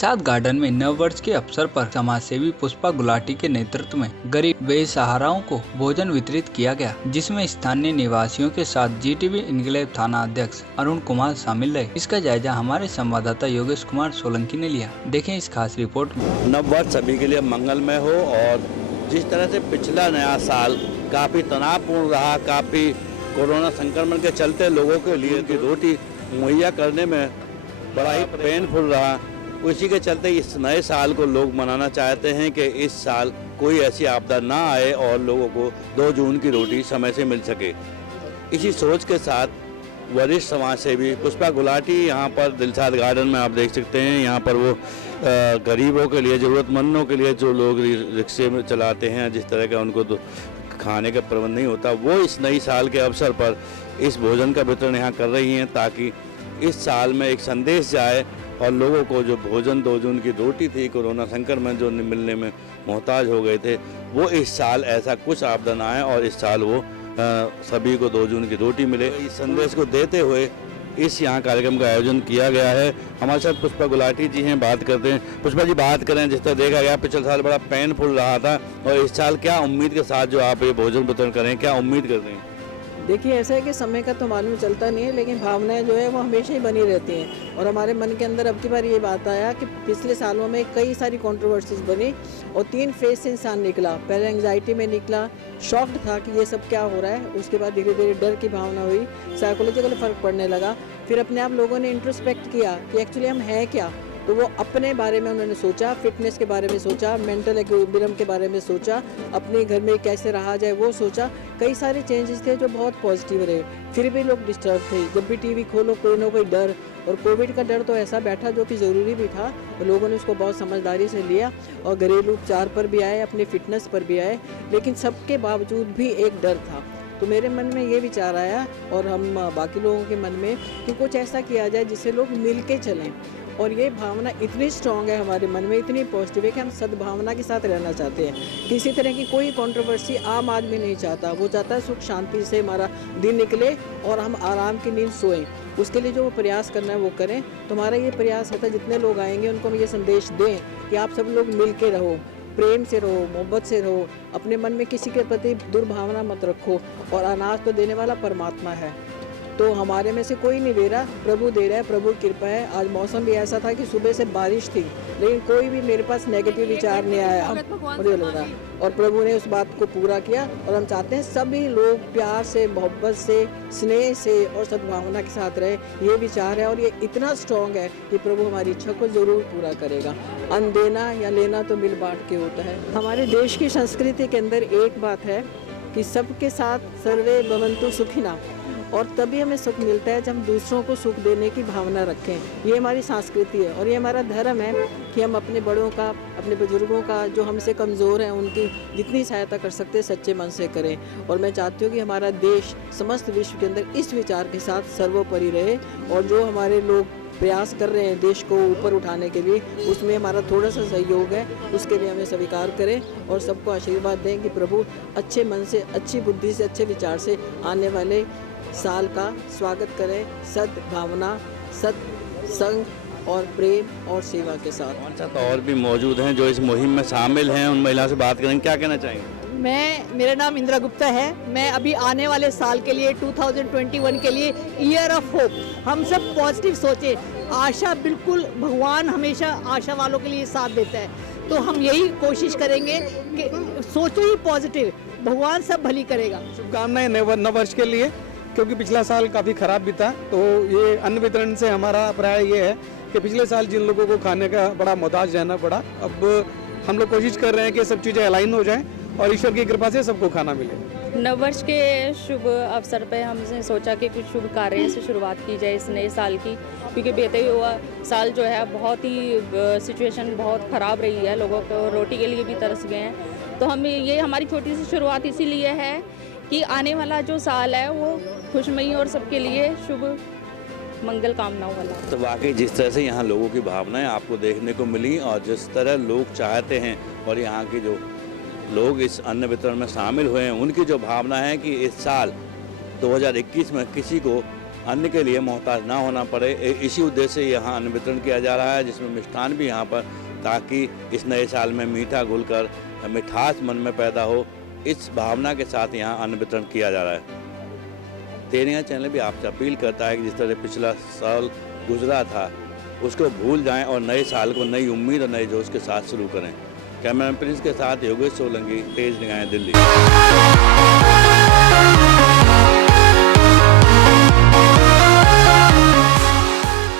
Dilshad garden में नव वर्ष के अवसर पर समाज सेवी पुष्पा गुलाटी के नेतृत्व में गरीब बेसहाराओं को भोजन वितरित किया गया, जिसमें स्थानीय निवासियों के साथ जीटीवी इंगलेव थाना अध्यक्ष अरुण कुमार शामिल रहे। इसका जायजा हमारे संवाददाता योगेश कुमार सोलंकी ने लिया। देखें इस खास रिपोर्ट में। नव वर्ष सभी के लिए मंगलमय हो और जिस तरह से पिछला नया साल काफी तनावपूर्ण रहा, काफी कोरोना संक्रमण के चलते लोगों के लिए की रोटी मुहैया करने में बड़ा ही पेनफुल रहा, उसी के चलते इस नए साल को लोग मनाना चाहते हैं कि इस साल कोई ऐसी आपदा ना आए और लोगों को 2 जून की रोटी समय से मिल सके। इसी सोच के साथ वरिष्ठ समाज सेवी पुष्पा गुलाटी यहाँ पर दिलशाद गार्डन में आप देख सकते हैं, यहाँ पर वो गरीबों के लिए, ज़रूरतमंदों के लिए जो लोग रिक्शे में चलाते हैं, जिस तरह का उनको तो खाने का प्रबंध नहीं होता, वो इस नई साल के अवसर पर इस भोजन का वितरण यहाँ कर रही हैं ताकि इस साल में एक संदेश जाए और लोगों को जो भोजन 2 जून की रोटी थी, कोरोना संक्रमण जो मिलने में मोहताज हो गए थे, वो इस साल ऐसा कुछ आपदा ना आए और इस साल वो सभी को 2 जून की रोटी मिले। इस संदेश को देते हुए इस यहाँ कार्यक्रम का आयोजन किया गया है। हमारे साथ पुष्पा गुलाटी जी हैं, बात करते हैं। पुष्पा जी, बात करें, जिस तरह देखा गया पिछले साल बड़ा पेनफुल रहा था और इस साल क्या उम्मीद के साथ जो आप ये भोजन वितरण करें, क्या उम्मीद करते हैं? देखिए, ऐसा है कि समय का तो मालूम चलता नहीं है, लेकिन भावनाएं जो है वो हमेशा ही बनी रहती हैं। और हमारे मन के अंदर अब की बार ये बात आया कि पिछले सालों में कई सारी कंट्रोवर्सीज बनी और 3 फेज से इंसान निकला। पहले एंग्जाइटी में निकला, शॉक्ड था कि ये सब क्या हो रहा है। उसके बाद धीरे धीरे डर की भावना हुई, साइकोलॉजिकल फ़र्क पड़ने लगा। फिर अपने आप लोगों ने इंट्रोस्पेक्ट किया कि एक्चुअली हम हैं क्या। तो वो अपने बारे में उन्होंने सोचा, फिटनेस के बारे में सोचा, मेंटल एक्विलिब्रियम के बारे में सोचा, अपने घर में कैसे रहा जाए वो सोचा। कई सारे चेंजेस थे जो बहुत पॉजिटिव रहे। फिर भी लोग डिस्टर्ब थे। जब भी टीवी खोलो कोई ना कोई डर, और कोविड का डर तो ऐसा बैठा जो कि ज़रूरी भी था। और लोगों ने उसको बहुत समझदारी से लिया और घरेलू उपचार पर भी आए, अपने फिटनेस पर भी आए, लेकिन सबके बावजूद भी एक डर था। तो मेरे मन में ये विचार आया और हम बाकी लोगों के मन में कि कुछ ऐसा किया जाए जिससे लोग मिल के चलें। और ये भावना इतनी स्ट्रॉन्ग है हमारे मन में, इतनी पॉजिटिव है कि हम सद्भावना के साथ रहना चाहते हैं। किसी तरह की कोई कंट्रोवर्सी आम आदमी नहीं चाहता। वो चाहता है सुख शांति से हमारा दिन निकले और हम आराम की नींद सोएं। उसके लिए जो वो प्रयास करना है वो करें। तो हमारा ये प्रयास रहता है, जितने लोग आएंगे उनको हम ये संदेश दें कि आप सब लोग मिल के रहो, प्रेम से रहो, मोहब्बत से रहो, अपने मन में किसी के प्रति दुर्भावना मत रखो। और अनाज तो देने वाला परमात्मा है, तो हमारे में से कोई नहीं दे रहा, प्रभु दे रहा है, प्रभु की कृपा है। आज मौसम भी ऐसा था कि सुबह से बारिश थी, लेकिन कोई भी मेरे पास नेगेटिव विचार नहीं आया। और प्रभु ने उस बात को पूरा किया। और हम चाहते हैं सभी लोग प्यार से, मोहब्बत से, स्नेह से और सद्भावना के साथ रहे। ये विचार है और ये इतना स्ट्रॉन्ग है कि प्रभु हमारी इच्छा को जरूर पूरा करेगा। अन्न देना या लेना तो मिल बांट के होता है। हमारे देश की संस्कृति के अंदर एक बात है कि सबके साथ सर्वे भवन्तु सुखिनः, और तभी हमें सुख मिलता है जब हम दूसरों को सुख देने की भावना रखें। ये हमारी संस्कृति है और ये हमारा धर्म है कि हम अपने बड़ों का, अपने बुजुर्गों का, जो हमसे कमज़ोर हैं, उनकी जितनी सहायता कर सकते हैं सच्चे मन से करें। और मैं चाहती हूँ कि हमारा देश समस्त विश्व के अंदर इस विचार के साथ सर्वोपरि रहे। और जो हमारे लोग प्रयास कर रहे हैं देश को ऊपर उठाने के लिए, उसमें हमारा थोड़ा सा सहयोग है, उसके लिए हमें स्वीकार करें और सबको आशीर्वाद दें कि प्रभु अच्छे मन से, अच्छी बुद्धि से, अच्छे विचार से आने वाले साल का स्वागत करें, सद्भावना, सत्संग और प्रेम और सेवा के साथ। हमारे साथ और भी मौजूद हैं जो इस मुहिम में शामिल हैं, उन महिलाओं से बात करेंगे। क्या कहना चाहेंगे? मेरा नाम इंदिरा गुप्ता है। मैं अभी आने वाले साल के लिए 2021 के लिए ईयर ऑफ होप, हम सब पॉजिटिव सोचें, आशा, बिल्कुल भगवान हमेशा आशा वालों के लिए साथ देता है। तो हम यही कोशिश करेंगे कि सोचो ही पॉजिटिव, भगवान सब भली करेगा। शुभकामनाएं नव वर्ष के लिए, क्योंकि पिछला साल काफ़ी ख़राब बीता। तो ये अन्न वितरण से हमारा प्राय ये है कि पिछले साल जिन लोगों को खाने का बड़ा मोहताज रहना पड़ा, अब हम लोग कोशिश कर रहे हैं कि सब चीज़ें अलाइन हो जाएं और ईश्वर की कृपा से सबको खाना मिले। नववर्ष के शुभ अवसर पर हमने सोचा कि कुछ शुभ कार्य से शुरुआत की जाए इस नए साल की, क्योंकि बीते हुआ साल जो है बहुत ही सिचुएशन बहुत ख़राब रही है, लोगों को रोटी के लिए भी तरस गए हैं। तो हम ये हमारी छोटी सी शुरुआत इसीलिए है कि आने वाला जो साल है वो खुशमयी और सबके लिए शुभ मंगल कामनाओं वाला। तो वाकई जिस तरह से यहाँ लोगों की भावनाएं आपको देखने को मिली और जिस तरह लोग चाहते हैं और यहाँ के जो लोग इस अन्न वितरण में शामिल हुए हैं, उनकी जो भावना है कि इस साल 2021 में किसी को अन्न के लिए मोहताज ना होना पड़े। इसी उद्देश्य से यहाँ अन्न वितरण किया जा रहा है, जिसमें मिष्ठान भी यहाँ पर, ताकि इस नए साल में मीठा घुलकर मिठास मन में पैदा हो, इस भावना के साथ यहाँ अन्न वितरण किया जा रहा है। तेलिया चैनल भी आपसे अपील करता है कि जिस तरह पिछला साल गुजरा था उसको भूल जाएं और नए साल को नई उम्मीद और नए जोश के साथ शुरू करें। कैमरामैन प्रिंस के साथ योगेश सोलंकी, तेज निगाहें, दिल्ली।